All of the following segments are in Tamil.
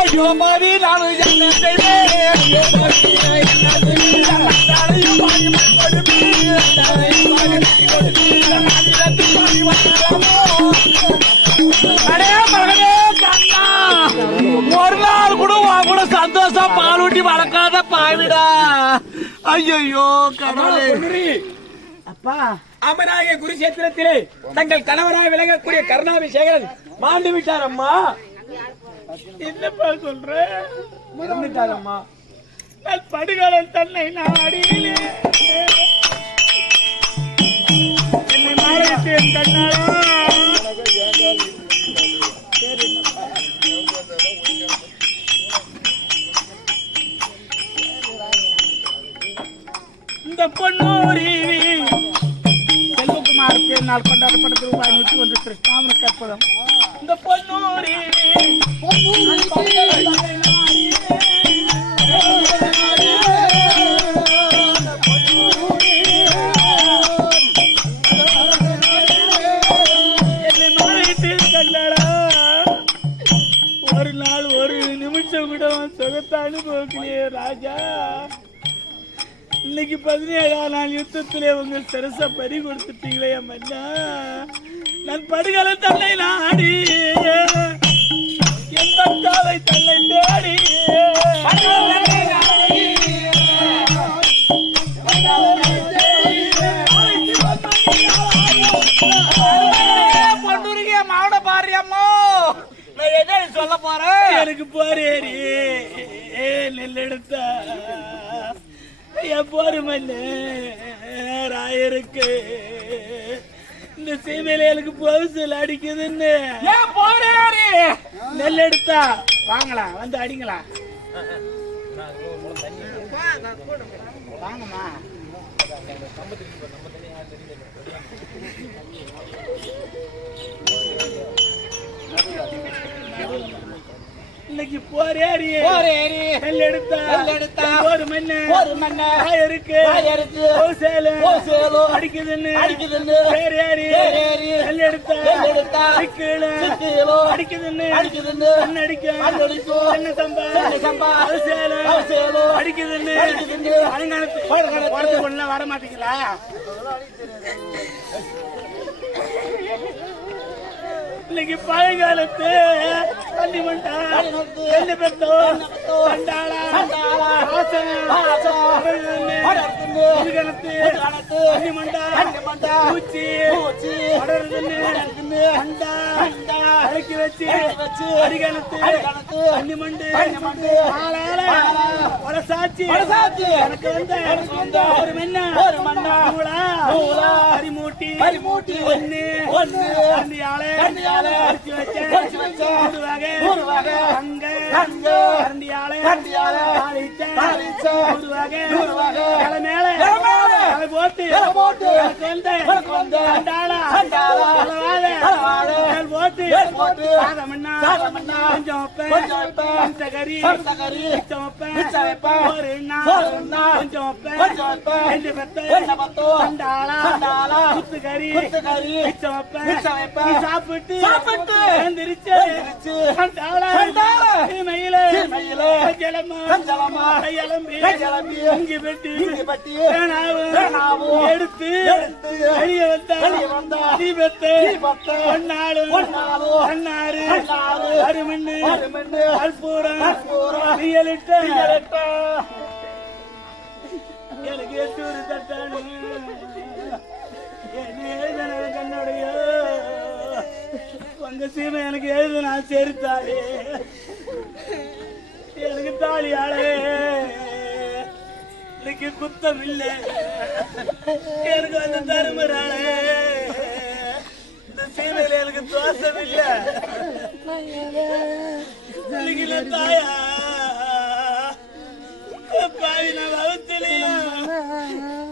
ஐயோ மாவி நான் என்ன ஒரு நாள் கூட கூட சந்தோஷம் பால் ஊட்டி வளர்க்காத பாவிடா ஐயோ கடவுளே அப்பா. அமராய குருஷேத்திரத்திலே தங்கள் கணவராக விளங்கக்கூடிய கருணாபிஷேகரன் மாண்டு விட்டார் அம்மா. என்னப்பா சொல்ற? இறந்துட்டார் அம்மா நான் படுகாலம் தன்னை நாடியிலே என்னை மாறிவிட்டேன் கண்ணாடா. இந்த பொன்னூரி செல்வகுமார் பேரினால் கொண்டாடப்பட்ட ரூபாய் நூற்றி ஒன்று கிருஷ்ணாமன கற்பதம் இந்த பொன்னூரி இன்னைக்கு பதினேழாம் நாள் யுத்தத்திலே உங்கள் சிரச பறி கொடுத்துட்டீங்களே மன்னா நான் படுகலை தன்னை நாடி எந்த காலை தன்னை தேடி. சொல்ல போறேன்? எனக்கு போரேரி நெல் எடுத்தா என் போரு மண்ணு ராயருக்கு இந்த சீமையில எனக்கு பவுசல் அடிக்குதுன்னு. போரேரி நெல் எடுத்தா வாங்கலாம் வந்து அடிங்களா வாங்கம்மா. இன்னைக்கு போரேரி போரேறி நெல் எடுத்தா. நெல் எடுத்தா. ஒரு மண்ணு ஒரு மண்ணு ராயருக்கு ராயருக்கு ஹோல்சேலு ஹோல்சேலு அடிக்குதுன்னு. அடிக்குதுன்னு. பேரேறி பேரேறி நெல் எடுத்தா. நெல் எடுத்தா. சிக்கீழு. சிக்கீழு. அடிக்குதுன்னு. அடிக்குதுன்னு. கண் அடிக்கும் கண் அடிக்கும் தென்னை சம்பா. தென்னை சம்பா. ஹோல்சேலு ஹோல்சேலு அடிக்குதுன்னு. அடிக்குதுன்னு. பழங்காலத்து வரத்துக்குள்ள வர மாட்டீங்களா இன்னைக்கு பழங்காலத்து தண்ணி மண்டா எண்ணெய் தண்ணி பூச்சி அண்டா அடக்கி வச்சு வச்சு, அடிகணத்து தண்ணி மண்டு ஆளால எனக்கு வந்த ஒரு மண்ணா ஒரு அரிமூட்டி, ஒண்ணு ஒண்ணு, அரண்டியாலே அரண்டியாலே, அரிச்சு வச்ச அரிச்சு வச்ச, நூறு வகை நூறு வகை, அங்க அங்க, அரண்டியாலே அரண்டியாலே, தாளிச்ச தாளிச்ச, நூறு வகை நூறு வகை, தலை மேல போட்டு போட்டு, போட்டு சாப்பிட்டு சாப்பிட்டு, கையலம்பி கையலம்பி, இங்கு பெட்டி இங்கு எடுத்து வெளியே வந்தா. தீபத்தை பொன்னாளும், அண்ணாறு அருமண்ணு. கற்பூரம், வியலிட்ட. எனக்கு எட்டூர் தட்டானு. கண்ணுடைய. உங்க சீமை எனக்கு எழுதுனா சரித்தாளே எனக்கு தாலி ஆளே இன்னைக்கு குத்தம் இல்லை எனக்கு வந்து தருமராளே இந்த சீமையில எனக்கு தோசம் இல்லை. இன்னைக்கு தாயா. பாவி நான் வகுத்திலையா?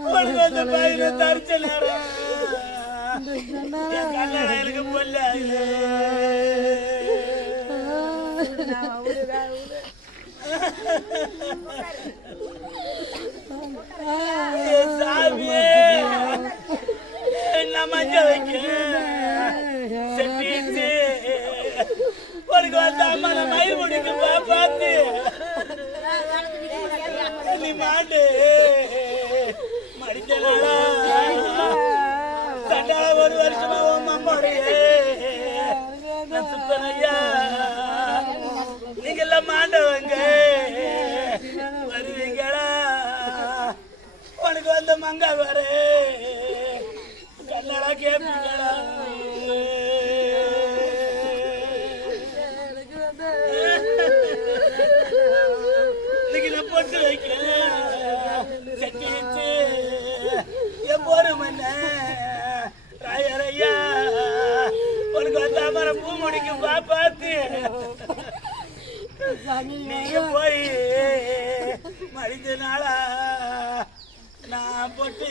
உனக்கு வந்து பாவி நான் தரிச்ச எனக்கு ஒரு வருஷமா உன் அம்மாடைய நான் சுத்தன் ஐயா நீங்க எல்லாம் மாண்டவங்க உனக்கு வந்த மங்கா வர கண்ணாடா கேப்பீங்களா இன்னைக்கு நான் பொட்டு வைக்கிறேன். சட்டி வச்சு என் போற மண்ண ராயரையா உனக்கு வந்து அமரம் பூ பாப்பாத்து நீங்க போய் மடிஞ்ச நாளா. நான் போட்டு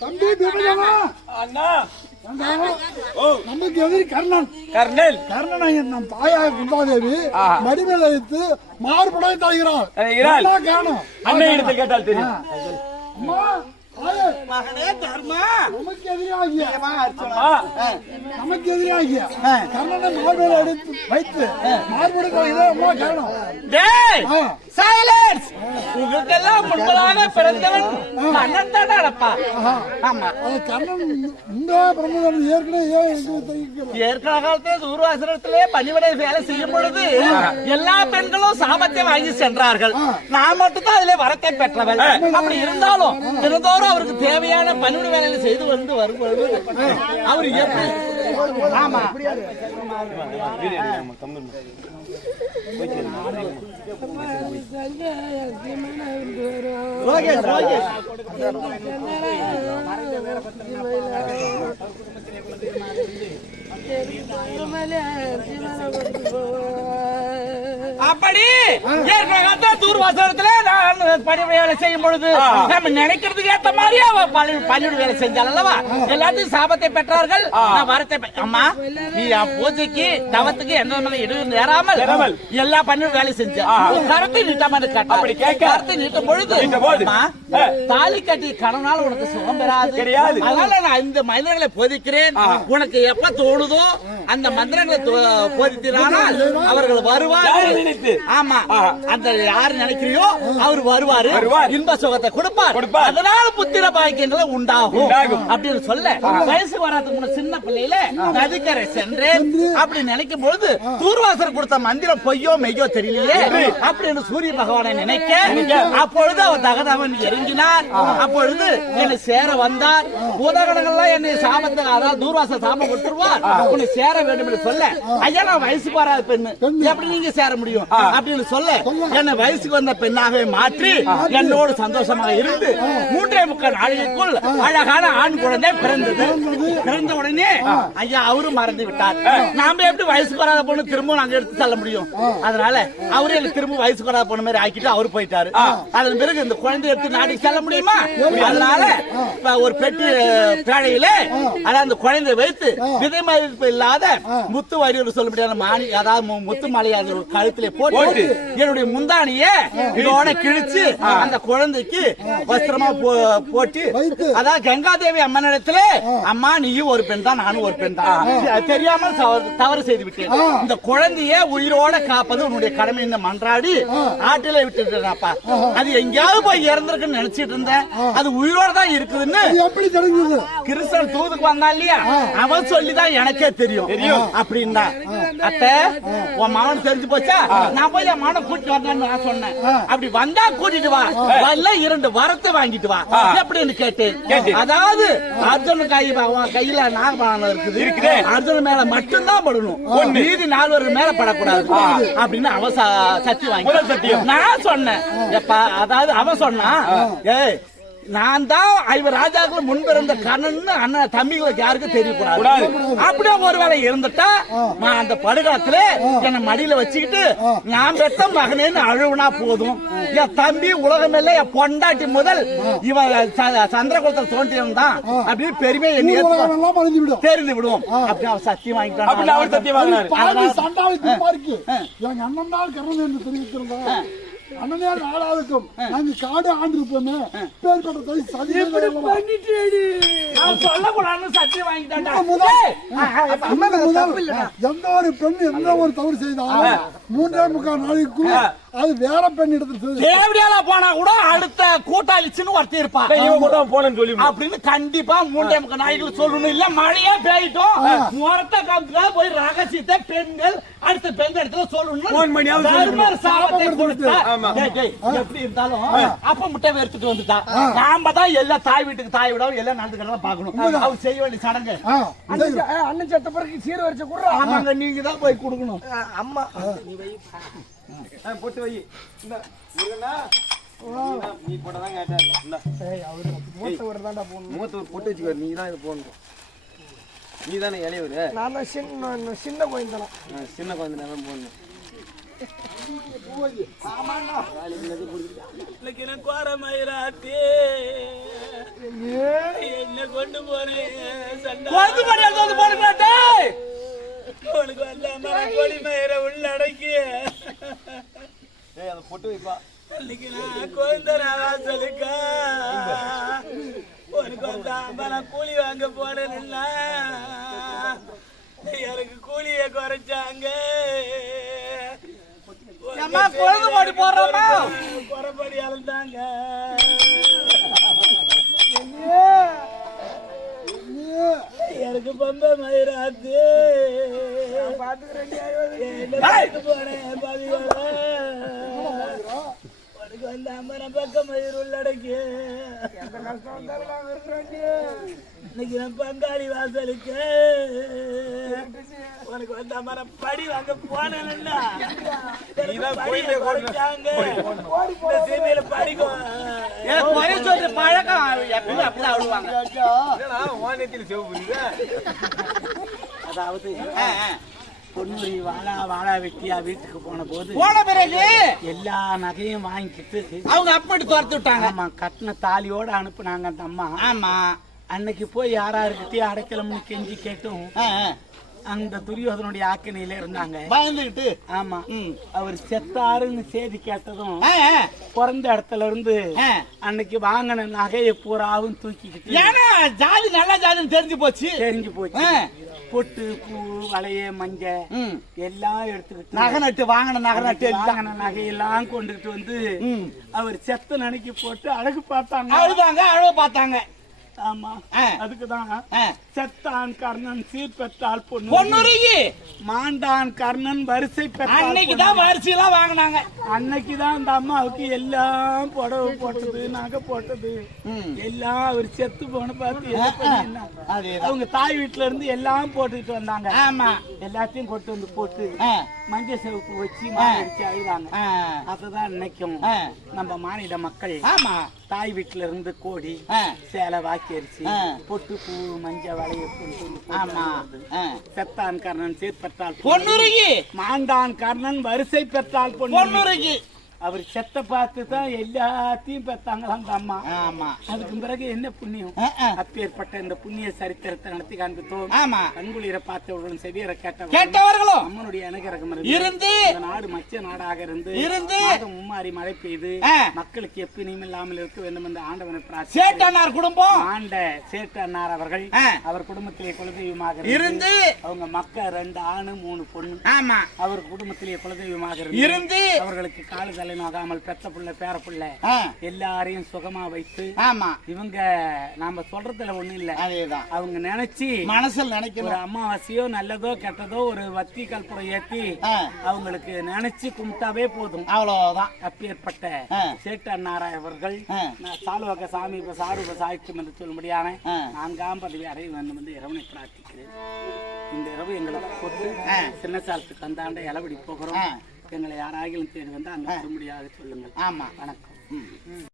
தம்பி அண்ணா. நமக்கு எதிரி கர்ணன். கர்னல் கர்ணனை நம் தாயாக குந்தாதேவி மடிமேல தருகிறார் தருகிறாள். என்ன காரணம் அண்ணன் இடத்தில் கேட்டால் தெரியும். அம்மா மகனே தர்மா. நமக்கு எதிராகிய நமக்கு எதிராகிய கர்ணனை மார்பேல எடுத்து வைத்து மார்படை தருகிறார் அம்மா காரணம். டேய் ஆ, சைலன்ஸ். உங்களுக்கெல்லாம் முன்பதாக பிறந்தவன் மன்னன் தானே அடப்பா. ஆஹா. ஆமா. அது கர்ணன் இந்த பிறந்தது ஏற்கனவே ஏன் எங்களுக்கு தெரிவிக்கிறது? ஏற்கனவே காலத்துல தூர்வாசனத்திலே பணிவிடை வேலை செய்யும் பொழுது எல்லா பெண்களும் சாபத்தை வாங்கி சென்றார்கள். நான் மட்டும் தான் அதிலே வரத்தை பெற்றவள். அப்படி இருந்தாலும் தினந்தோறும் அவருக்கு தேவையான பணிவிடை வேலையை செய்து வந்து வரும்பொழுது அவர் எப்படி ஆமா ரோகேஷ் ரோகேஷ் அப்படி ஏற்கனவே தூர்வாசனத்துல நான் பணி வேலை செய்யும் பொழுது நம்ம நினைக்கிறதுக்கு ஏத்த மாதிரி அவ பணி பணியோட வேலை செஞ்சால் அல்லவா? எல்லாத்தையும் சாபத்தை பெற்றார்கள். நான் வரத்தை அம்மா நீ என் பூஜைக்கு தவத்துக்கு எந்த விதமான இடையூறு நேராமல். எல்லா பணியோட வேலை செஞ்ச கருத்தை நீட்டாம கேட்டா அப்படி கேட்க. கருத்தை நீட்டும் பொழுது தாலி கட்டி கணவனால உனக்கு சுகம் பெறாது. கிடையாது. அதனால நான் இந்த மந்திரங்களை போதிக்கிறேன். உனக்கு எப்ப தோணுதோ அந்த மந்திரங்களை போதித்தினால் அவர்கள் நினைத்து? ஆமா. அந்த யாரு நினைக்கிறியோ அவர் வருவாரு. வருவார். இன்ப சுகத்தை கொடுப்பார். அதனால புத்திர பாக்கியங்களை உண்டாகும். அப்படின்னு சொல்ல வயசு வராதுக்கு முன்ன சின்ன பிள்ளையில நதிக்கரை சென்றேன் அப்படி நினைக்கும் பொழுது தூர்வாசர் கொடுத்த மந்திரம் பொய்யோ மெய்யோ தெரியலையே அப்படின்னு சூரிய பகவானை நினைக்க அப்பொழுது அவர் தகதவன் இறங்கினார் அப்பொழுது என்னை சேர வந்தார். பூதகணங்கள்லாம் என்னை சாபத்தை அதாவது தூர்வாசர் சாபம் கொடுத்துருவார். உன்னை சேர வேண்டும் என்று சொல்ல ஐயா நான் வயசுக்கு வராத பெண்ணு. எப்படி நீங்க சேர முடியும்? அப்படின்னு சொல்ல என்னை வயசுக்கு வந்த பெண்ணாகவே மாற்றி என்னோடு சந்தோஷமாக இருந்து மூன்றே முக்கால் நாளைக்குள் அழகான ஆண் குழந்தை பிறந்தது. பிறந்த உடனே ஐயா அவரும் மறந்து விட்டார். நாம எப்படி வயசுக்கு வராத பொண்ணு திரும்ப நாங்க எடுத்து செல்ல முடியும்? அதனால அவரே திரும்ப வயசுக்கு வராத பொண்ணு மாதிரி ஆக்கிட்டு அவரு போயிட்டாரு. அதன் பிறகு இந்த குழந்தை எடுத்து நாட்டுக்கு செல்ல முடியுமா? அதனால இப்ப ஒரு பெட்டி அஹ், பேழையில அதாவது அந்த குழந்தை வைத்து விதை மதிப்பு இல்லாத முத்து வரியோடு சொல்ல முடியாத மாணி அதாவது முத்து மாலை கழுத்திலே போட்டு என்னுடைய முந்தானிய இதோட கிழிச்சு அந்த குழந்தைக்கு வஸ்திரமா போட்டு அதாவது கங்காதேவி அம்மனிடத்துல அம்மா நீயும் ஒரு பெண் தான் நானும் ஒரு பெண் தான். தெரியாமல் தவறு- செய்து விட்டேன். இந்த குழந்தைய உயிரோட காப்பது உன்னுடைய கடமை. இந்த மன்றாடி ஆட்டில விட்டுட்டேன்ப்பா அது எங்கேயாவது போய் இறந்திருக்குன்னு நினைச்சிட்டு இருந்தேன். அது உயிரோட தான் இருக்குதுன்னு எப்படி தெரிஞ்சது? கிறிஸ்தவன் தூதுக்கு வந்தான் இல்லையா? அவன் சொல்லிதான் எனக்கே தெரியும். தெரியும். அப்படின்னா அத்த உன் மகன் தெரிஞ்சு போச்சா? நான் போய் என் மகனை கூட்டிட்டு வரேன்னு நான் சொன்னேன். அப்படி வந்தா கூட்டிட்டு வா. வரல இரண்டு வரத்தை வாங்கிட்டு வா. எப்படின்னு கேட்டேன். அதாவது அர்ஜுன கை கையில நாகபானம் இருக்குது. இருக்குது. அர்ஜுன மேல மட்டும்தான் படணும். மீதி நால்வர் மேல படக்கூடாது. அப்படின்னு அவன் சத்தி வாங்கி நான் சொன்னேன். எப்பா அதாவது அவன் சொன்னான். ஏய் நான் தான் ஐவர் ராஜாக்கள் முன் பிறந்த கண்ணன்னு அண்ணன் தம்பிகளுக்கு யாருக்கும் தெரியக்கூடாது. அப்படியே ஒருவேளை இருந்துட்டா நான் அந்த படுகாலத்துல என்ன மடியில வச்சுக்கிட்டு நான் பெத்த மகனேன்னு அழுவுனா போதும். என் தம்பி உலகமெல்லாம் என் பொண்டாட்டி முதல் இவன் ச- சந்திரகுலத்தில் தோன்றியவன் தான் அப்படின்னு விடும். தெரிந்து விடுவோம். அப்படி அவன் சத்தியம் வாங்கிட்டான். சத்தியம் வாங்கினாரு. அண்ணன் நாளாவுக்கும் நாங்க காடு ஆண்டு இருப்போமே பேர்பட்ட தொழில் சதி நான் சொல்லக்கூடாதுன்னு சத்தியம் இல்லடா. எந்த ஒரு பெண் எந்த ஒரு தவறு செய்தாலும் மூன்றே முக்கால் நாளைக்குள்ள அது வேற பெண் செய்து தேவடியால போனா கூட அடுத்த கூட்டாளிச்சுன்னு ஒருத்தர் இருப்பா. போனேன்னு சொல்லி அப்படின்னு கண்டிப்பா முக்க நாய்கள் சொல்லணும். இல்ல மழையே பெய்யட்டும். முறத்த காலத்துல போய் ரகசியத்தை பெண்கள் அடுத்த பெண் இடத்துல சொல்லணும் தர்மர் சாபத்தை கொடுத்தா. எப்படி இருந்தாலும் அப்ப முட்டை எடுத்துட்டு வந்துட்டா. நாம தான் எல்லாம் தாய் வீட்டுக்கு தாய் விடாம எல்லாம் நடந்துக்கிறதா பாக்கணும் அவர் செய்ய வேண்டிய சடங்கு. அண்ணன் செத்த பிறகு சீர் வரிச்ச கூட ஆமாங்க நீங்க தான் போய் கொடுக்கணும். அம்மா. போட்டு வை. நீ போட்டதான் கேட்டாரு. இந்த. மூத்த ஒரு தாண்டா போகணும் மூத்த ஒரு பொட்டு வச்சுக்கோ நீ தான் இது போடணும். நீ தானே இளையவரு. நான் தான் சின்ன சின்ன கோயந்தனா ஆ, சின்ன குழந்தை தான் போடணும். என்ன கொண்டு போறேன் உனக்கு வல்லாம கொடி மயிர உள்ளடக்கி ஏய் அந்த பொட்டு வைப்பா. அன்னைக்கு நான் குழந்தை வாசலுக்கா உனக்கு வந்தாம நான் கூலி வாங்க போனேன்ல எனக்கு கூலிய குறைச்சாங்க. அம்மா குழந்தை மாடி போடுறோமா? குறைபடி அளந்தாங்க. எனக்கு பம்ப மயிராத்து? உனக்கு வந்து அம்மன பக்கம் மயிர் உள்ளடக்கி இன்னைக்கு நான் பங்காளி வாசலுக்கு. உனக்கு வந்து அம்மன படி வாங்க சீமையில படிக்கும் சொல்ற பழக்கம் எப்பவுமே என்னடா வானத்தில் சிவப்பு அதாவது பொண்ணு வாழா வாழா வெட்டியா வீட்டுக்கு போன போது போன பிறகு? எல்லா நகையும் வாங்கிக்கிட்டு அவங்க அப்படி துரத்து விட்டாங்க. ஆமா கட்டின தாலியோட அனுப்புனாங்க அந்த அம்மா. ஆமா. அன்னைக்கு போய் யாராருக்கிட்டயும் அடைக்கலம்னு கெஞ்சி கேட்டும். ஆ, ஆ. அந்த துரியோதனுடைய ஆக்கணியில இருந்தாங்க. பயந்துகிட்டு. ஆமா. அவர் செத்தாருன்னு செய்தி கேட்டதும். பிறந்த இடத்துல இருந்து. அன்னைக்கு வாங்கின நகையை பூராவும் தூக்கிக்கிட்டு ஏன்னா ஜாதி நல்ல ஜாதின்னு தெரிஞ்சு போச்சு. தெரிஞ்சு போச்சு. பொட்டு பூ வளைய மஞ்ச. எல்லாம் எடுத்துக்கிட்டு நகை நட்டு வாங்கின நகை நட்டு வாங்கின நகையெல்லாம் கொண்டுட்டு வந்து அவர் செத்த நனைக்கு போட்டு அழகு பார்த்தாங்க. அழுதாங்க அழுவ பார்த்தாங்க. ஆமா. அதுக்குதான். செத்தான் கர்ணன் சீர் பெற்றால் பொண்ணு பொண்ணுருகி மாண்டான் கர்ணன் வரிசை பெற்றால் தான் வரிசையெல்லாம் வாங்கினாங்க. அன்னைக்கு தான் அந்த அம்மாவுக்கு எல்லாம் புடவை போட்டது நகை போட்டது. எல்லாம் அவர் செத்து போன பார்த்து. அவங்க தாய் வீட்டுல இருந்து எல்லாம் போட்டுட்டு வந்தாங்க. ஆமா. எல்லாத்தையும் கொண்டு வந்து போட்டு மஞ்சள் சிவப்பு வச்சு மாலை அடிச்சு அழுதாங்க. அதுதான் இன்னைக்கும் ஆ. நம்ம மாநில மக்கள். ஆமா. தாய் வீட்டுல இருந்து கோடி. சேலை வாக்கி அரிசி ஆ. பொட்டு பூ மஞ்சள் வளைய ஆமா. செத்தான் கர்ணன் சீர் பெற்றால் பொண்ணு. பொண்ணுருகி மாண்டான் கர்ணன் வரிசை பெற்றால் பொண்ணுருகி அவர் செத்த பார்த்து தான் எல்லாத்தையும் பெற்றாங்களாம் அந்த அம்மா ஆமா. அதுக்கு பிறகு என்ன புண்ணியம். அப்பேற்பட்ட இந்த புண்ணிய சரித்திரத்தை நடத்தி காண்பித்தோம். ஆமா. கண்குளிர பார்த்தவர்களும் செவியரை கேட்டவர்களும் கேட்டவர்களும் அம்மனுடைய அனுகிரகம் இருந்து நாடு மச்ச நாடாக இருந்து இருந்து மும்மாறி மழை பெய்து. மக்களுக்கு எப்படியும் இல்லாமல் இருக்க வேண்டும் என்று ஆண்டவனை பிரார்த்தி சேட்டனார் குடும்பம். ஆண்ட சேட்டு அண்ணார் அவர்கள். அவர் குடும்பத்திலே குலதெய்வமாக இருந்து அவங்க மக்க ரெண்டு ஆணு மூணு பொண்ணு. ஆமா. அவர் குடும்பத்திலே குலதெய்வமாக இருந்து அவர்களுக்கு காலு தலை நோகாமல் பெத்த புள்ள பேர புள்ள எல்லாரையும் சுகமா வைத்து ஆமா இவங்க நாம சொல்றதுல ஒண்ணு இல்ல அதேதான் அவங்க நினைச்சு மனசில் ஒரு நினைக்கணும் அமாவாசையோ நல்லதோ கெட்டதோ ஒரு வத்தி கற்பூரம் ஏத்தி. அவங்களுக்கு நினைச்சு கும்பிட்டாவே போதும் அவ்வளவுதான் அப்பேற்பட்ட. சேட்ட நாராய அவர்கள் சாலுவக சாமி இப்ப சாருப சாய்க்கும் என்று சொல்லும்படியான. நான்காம் பதவி அடைய வேண்டும் என்று இறைவனை பிரார்த்திக்கிறேன் இந்த இரவு எங்களுக்கு கொண்டு ஆ. சின்ன சாலத்துக்கு அந்தாண்ட இளவடி போகிறோம். எங்களை யாராகிலும் தேடி வந்து அங்க வரும்படியாக சொல்லுங்கள். ஆமா. வணக்கம்.